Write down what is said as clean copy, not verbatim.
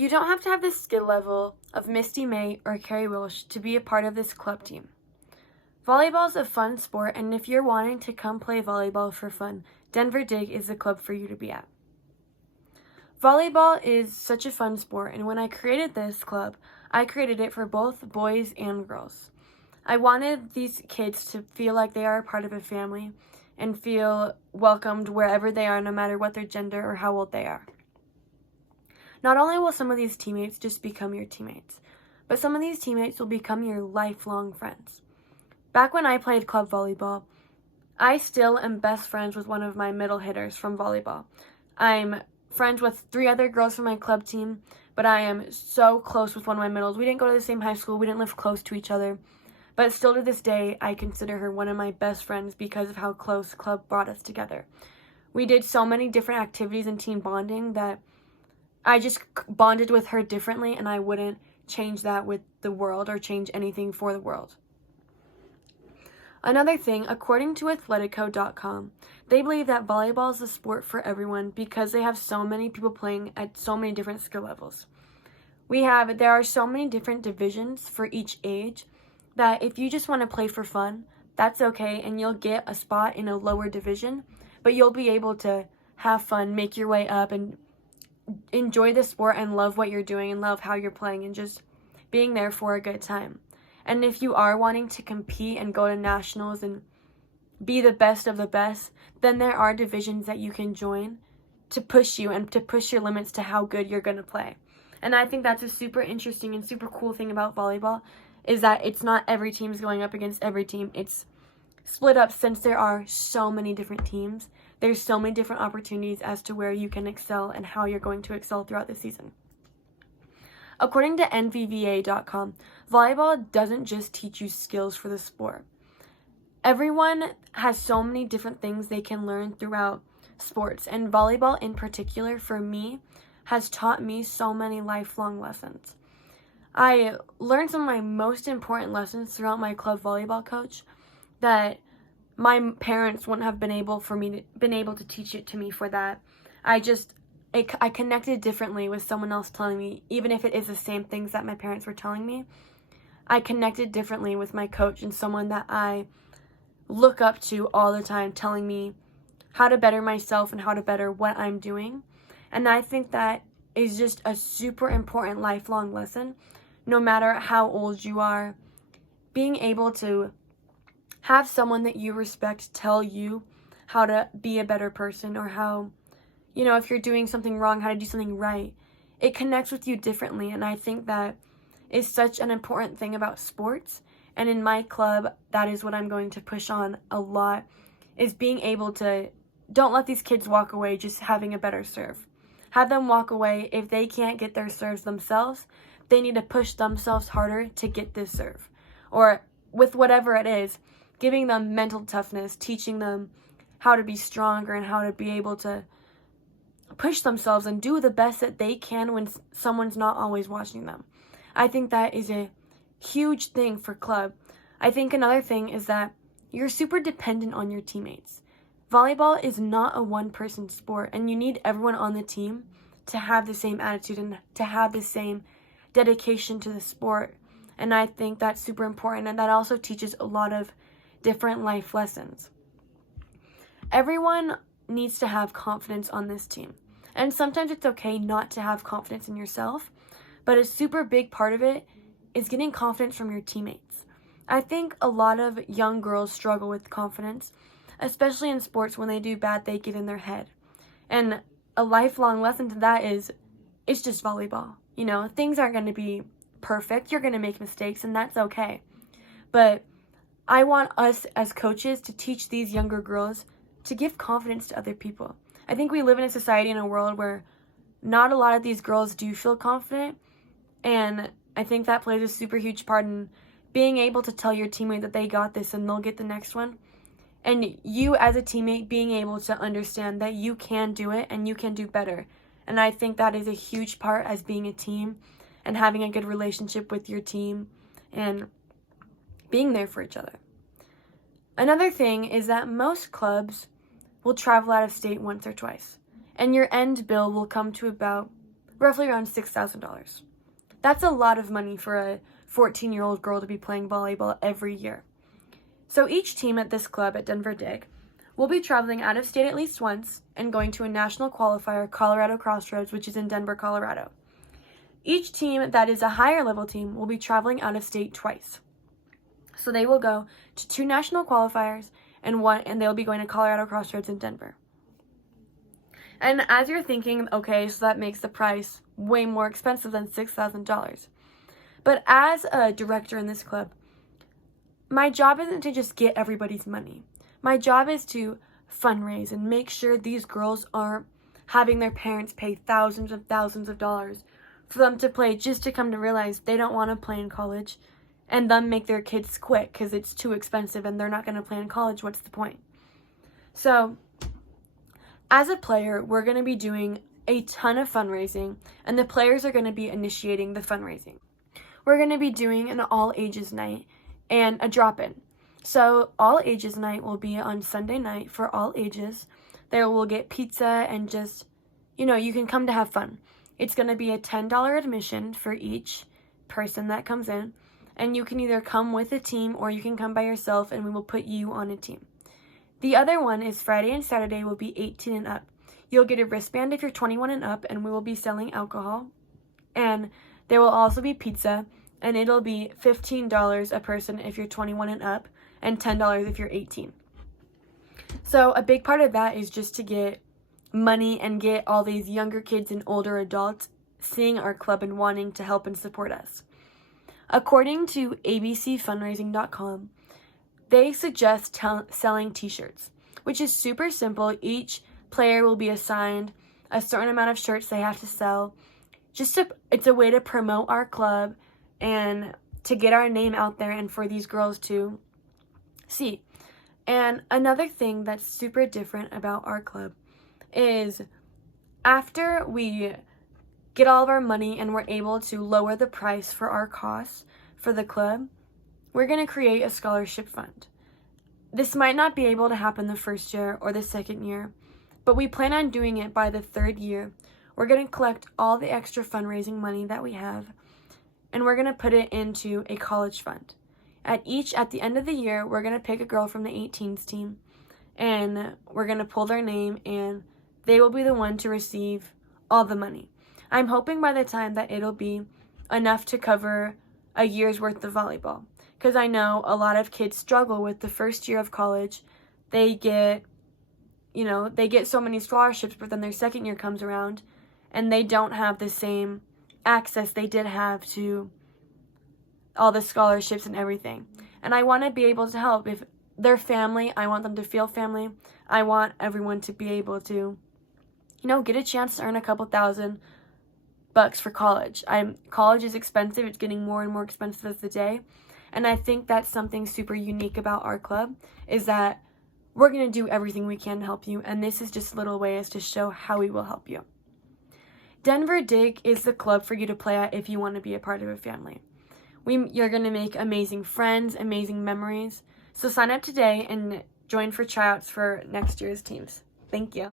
You don't have to have the skill level of Misty May or Carrie Wilsh to be a part of this club team. Volleyball is a fun sport, and if you're wanting to come play volleyball for fun, Denver Dig is the club for you to be at. Volleyball is such a fun sport, and when I created this club, I created it for both boys and girls. I wanted these kids to feel like they are a part of a family and feel welcomed wherever they are, no matter what their gender or how old they are. Not only will some of these teammates just become your teammates, but some of these teammates will become your lifelong friends. Back when I played club volleyball, I still am best friends with one of my middle hitters from volleyball. I'm friends with 3 other girls from my club team, but I am so close with one of my middles. We didn't go to the same high school, we didn't live close to each other, but still to this day, I consider her one of my best friends because of how close club brought us together. We did so many different activities and team bonding that I just bonded with her differently, and I wouldn't change that with the world or change anything for the world. Another thing, according to Athletico.com, they believe that volleyball is a sport for everyone because they have so many people playing at so many different skill levels. There are so many different divisions for each age that if you just want to play for fun, that's okay, and you'll get a spot in a lower division, but you'll be able to have fun, make your way up, and enjoy the sport and love what you're doing and love how you're playing and just being there for a good time. And if you are wanting to compete and go to nationals and be the best of the best, then there are divisions that you can join to push you and to push your limits to how good you're going to play. And I think that's a super interesting and super cool thing about volleyball, is that it's not every team's going up against every team. It's split up since there are so many different teams. There's so many different opportunities as to where you can excel and how you're going to excel throughout the season. According to NVVA.com, volleyball doesn't just teach you skills for the sport. Everyone has so many different things they can learn throughout sports, and volleyball in particular, for me, has taught me so many lifelong lessons. I learned some of my most important lessons throughout my club volleyball coach that my parents wouldn't have been able to teach it to me for that. I connected differently with someone else telling me, even if it is the same things that my parents were telling me. I connected differently with my coach and someone that I look up to all the time, telling me how to better myself and how to better what I'm doing. And I think that is just a super important lifelong lesson, no matter how old you are. Being able to have someone that you respect tell you how to be a better person, or how, if you're doing something wrong, how to do something right. It connects with you differently, and I think that is such an important thing about sports. And in my club, that is what I'm going to push on a lot, is being able to, don't let these kids walk away just having a better serve. Have them walk away, if they can't get their serves themselves, they need to push themselves harder to get this serve. Or with whatever it is, giving them mental toughness, teaching them how to be stronger and how to be able to push themselves and do the best that they can when someone's not always watching them. I think that is a huge thing for club. I think another thing is that you're super dependent on your teammates. Volleyball is not a one-person sport, and you need everyone on the team to have the same attitude and to have the same dedication to the sport. And I think that's super important, and that also teaches a lot of different life lessons. Everyone needs to have confidence on this team. And sometimes it's okay not to have confidence in yourself, but a super big part of it is getting confidence from your teammates. I think a lot of young girls struggle with confidence, especially in sports. When they do bad, they get in their head. And a lifelong lesson to that is, it's just volleyball. Things aren't going to be perfect. You're going to make mistakes, and that's okay. But I want us as coaches to teach these younger girls to give confidence to other people. I think we live in a society, in a world where not a lot of these girls do feel confident, and I think that plays a super huge part in being able to tell your teammate that they got this and they'll get the next one. And you as a teammate being able to understand that you can do it and you can do better. And I think that is a huge part as being a team and having a good relationship with your team and being there for each other. Another thing is that most clubs will travel out of state once or twice, and your end bill will come to about roughly around $6,000. That's a lot of money for a 14-year-old girl to be playing volleyball every year. So each team at this club at Denver Dig will be traveling out of state at least once and going to a national qualifier, Colorado Crossroads, which is in Denver, Colorado. Each team that is a higher level team will be traveling out of state twice. So they will go to 2 national qualifiers and they'll be going to Colorado Crossroads in Denver. And as you're thinking, okay, so that makes the price way more expensive than $6,000. But as a director in this club, my job isn't to just get everybody's money. My job is to fundraise and make sure these girls aren't having their parents pay thousands of dollars for them to play just to come to realize they don't want to play in college and then make their kids quit because it's too expensive and they're not going to play in college. What's the point? So, as a player, we're going to be doing a ton of fundraising, and the players are going to be initiating the fundraising. We're going to be doing an all ages night and a drop-in. So all ages night will be on Sunday night for all ages. There we'll get pizza and just, you can come to have fun. It's going to be a $10 admission for each person that comes in, and you can either come with a team or you can come by yourself and we will put you on a team. The other one is Friday and Saturday will be 18 and up. You'll get a wristband if you're 21 and up, and we will be selling alcohol. And there will also be pizza, and it'll be $15 a person if you're 21 and up, and $10 if you're 18. So a big part of that is just to get money and get all these younger kids and older adults seeing our club and wanting to help and support us. According to abcfundraising.com, they suggest selling t-shirts, which is super simple. Each player will be assigned a certain amount of shirts they have to sell. It's a way to promote our club and to get our name out there and for these girls to see. And another thing that's super different about our club is after we get all of our money and we're able to lower the price for our costs for the club, we're going to create a scholarship fund. This might not be able to happen the first year or the second year, but we plan on doing it by the 3rd year. We're going to collect all the extra fundraising money that we have, and we're going to put it into a college fund. At the end of the year, we're going to pick a girl from the 18s team, and we're going to pull their name, and they will be the one to receive all the money. I'm hoping by the time that it'll be enough to cover a year's worth of volleyball, because I know a lot of kids struggle with the first year of college. They get so many scholarships, but then their second year comes around and they don't have the same access they did have to all the scholarships and everything. And I want to be able to help. If they're family, I want them to feel family. I want everyone to be able to, get a chance to earn a couple $1,000 for college. College is expensive. It's getting more and more expensive as the day. And I think that's something super unique about our club, is that we're going to do everything we can to help you, and this is just little ways to show how we will help you. Denver Dig is the club for you to play at if you want to be a part of a family. You're going to make amazing friends, amazing memories. So sign up today and join for tryouts for next year's teams. Thank you.